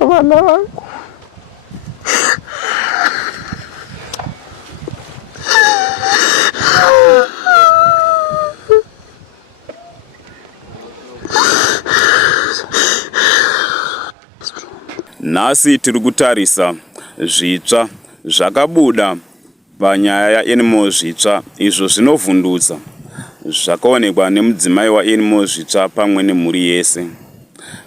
vana vangu. Nhasi tiri kutarisa zvitsva zvakabuda panyaya yaAnimal zvitsva izvo zvinovhundutsa zvakaonekwa nemudzimai waAnimal zvitsva pamwe nemhuri yese.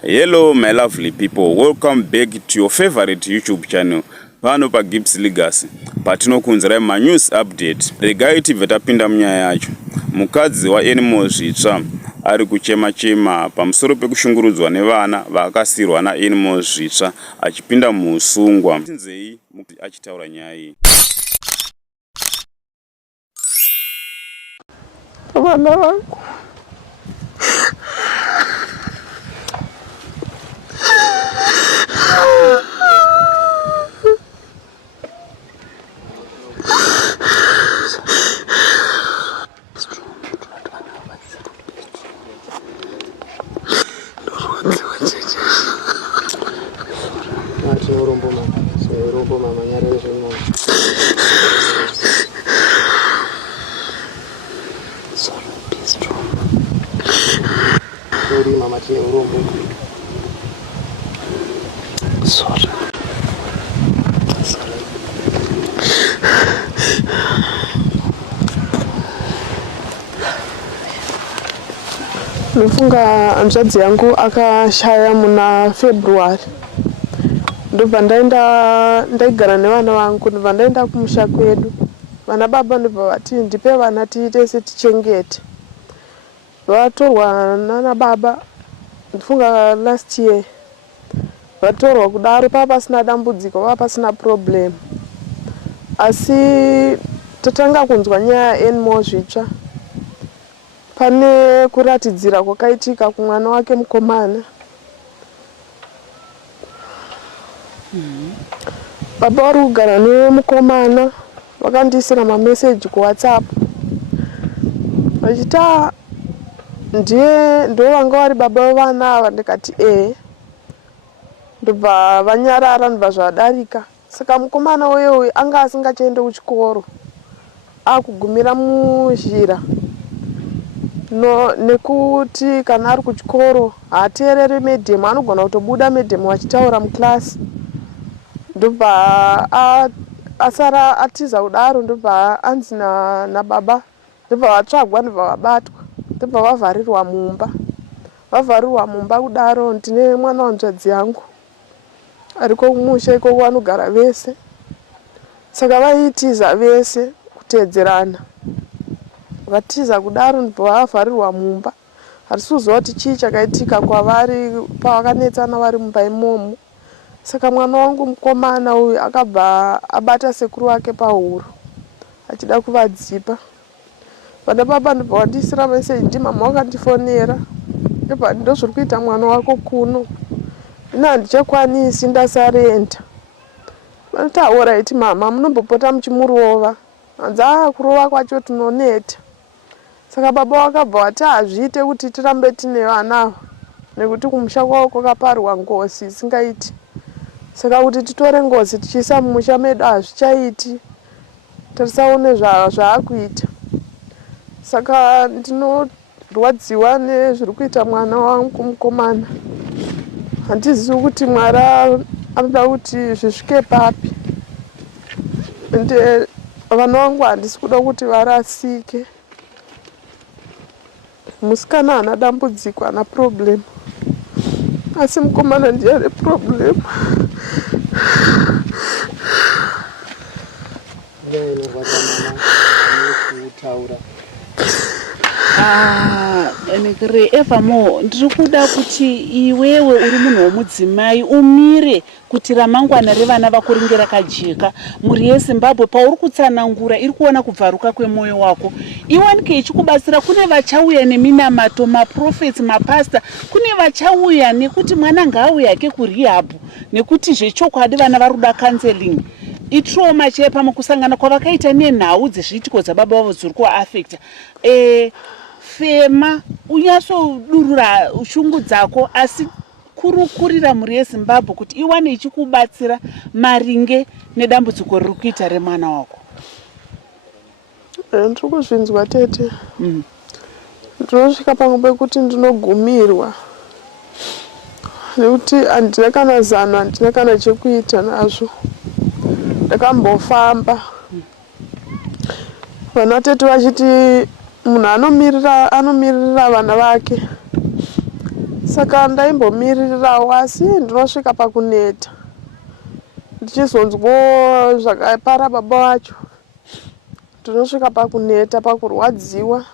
Hello my lovely people, welcome back to your favorite YouTube channel pano paGibbs Legacy patinokunzirai manews update. Regai tibve tapinda munyaya yacho. Mukadzi waAnimal zvitsva ari kuchema-chema pamusoro pekushungurudzwa nevana vakasirwa naAnimal zvitsva achipinda muusungwa. Tinzei achitaura nyaya iyi. Vana vangu. Sorry, mama, tinha urombo. Sorry. Ndofunga hanzvadzi yangu akashaya muna February. Ndobva ndaigara nevana vangu, ndobva ndaenda kumusha kwedu. Vana baba ndobva vati ndipe vana tiite setichengete. Vatorwa nana baba, ndifunga last year. Vatorwa kudaro pasina dambudziko, pasina problem. Asi tatanga kunzwa nyaya yaAnimal zvitsva. Pane kuratidzira kwakaitika kumwana wake mukomana. Baba vari kugara nemukomana vakandisira mameseji kuWhatsApp. Vachita ndo vanga vari baba vevana ava, ndikati ndobva vanyarara ndobva zvadarika. Saka mukomana uyu anga asingachaende kuchikoro, akugumira muzhira. Nekuti kana ari kuchikoro haateereri medhemu, anogona kutobuda medhemu vachitaura muklasi. Ndobva asara atiza kudaro, ndobva anzi nababa, ndobva vatsvagwa, ndobva vabatwa, ndobva vavharirwa mumba. Vavharirwa mumba kudaro, ndine mwana wanzvadzi yangu ariko kumusha ikoko vanogara vese. Saka vaitiza vese kuteedzerana. Vatiza kudaro ndobva vavharirwa mumba. Hatisi kuziva kuti chii chakaitika kwavari pavakanetsana vari mumba imomo. Saka mwana wangu mukomana uyu akabva abata sekuru wake pahuro achida kuvadzipa. Vana baba ndobva vandisira meseji, mama wakandifonera. Ndozviri kuita mwana wako kuno. Ina handichakwanisi ndasarenda. Vanoti alright mama, munombopota muchimurova. Hanzi kurova kwacho tinoneta. Saka baba wakabva vati hazviite kuti tirambe tine vana nekuti kumusha kwavo kwakaparwa ngozi isingaiti. Saka kuti titore ngozi tichiisa mumusha medu hazvichaiti. Tarisaone zvaakuita. Saka ndinorwadziwa nezviri kuita mwana wangu mukomana. Handizivi kuti Mwari anoda kuti zvisvike papi. Ende vana vangu handisi kuda kuti varasike. Musikana hana dambudziko, hana problem. Asi mukomana ndiye ane problem. Evamo, ndiri kuda kuti iwewe uri munhu womudzimai umire kuti ramangwana revana vako ringe rakajeka. Mhuri yeZimbabwe pauri kutsanangura iri kuona kubvaruka kwemwoyo wako. Iwanike ichikubatsira, kune vachauya neminamato, maprofits, mapasta, kune vachauya nekuti mwana ngaauye hake kurehab, nekuti zvechokwadi vana vari kuda counseling. Itrauma chepa mukusangana kwavakaita nenhau dzezviitiko dzababa vavo dziri kuaffecta. Fema unyatsodurura shungu dzako, asi kukurira mhuri yeZimbabwe kuti iwane ichikubatsira maringe nedambudziko riri kuita remwana wako? Ndiri kuzvinzwa tete. Ndinosvika pangu pekuti ndinogumirwa nekuti handina kana zano, handina kana chekuita nazvo. Ndakambofamba vana tete vachiti munhu anomirira vana vake, saka ndaimbomirirawo, asi ndinosvika pakuneta ndichizonzwa zvakapara baba vacho. Ndinosvika pakuneta, pakurwadziwa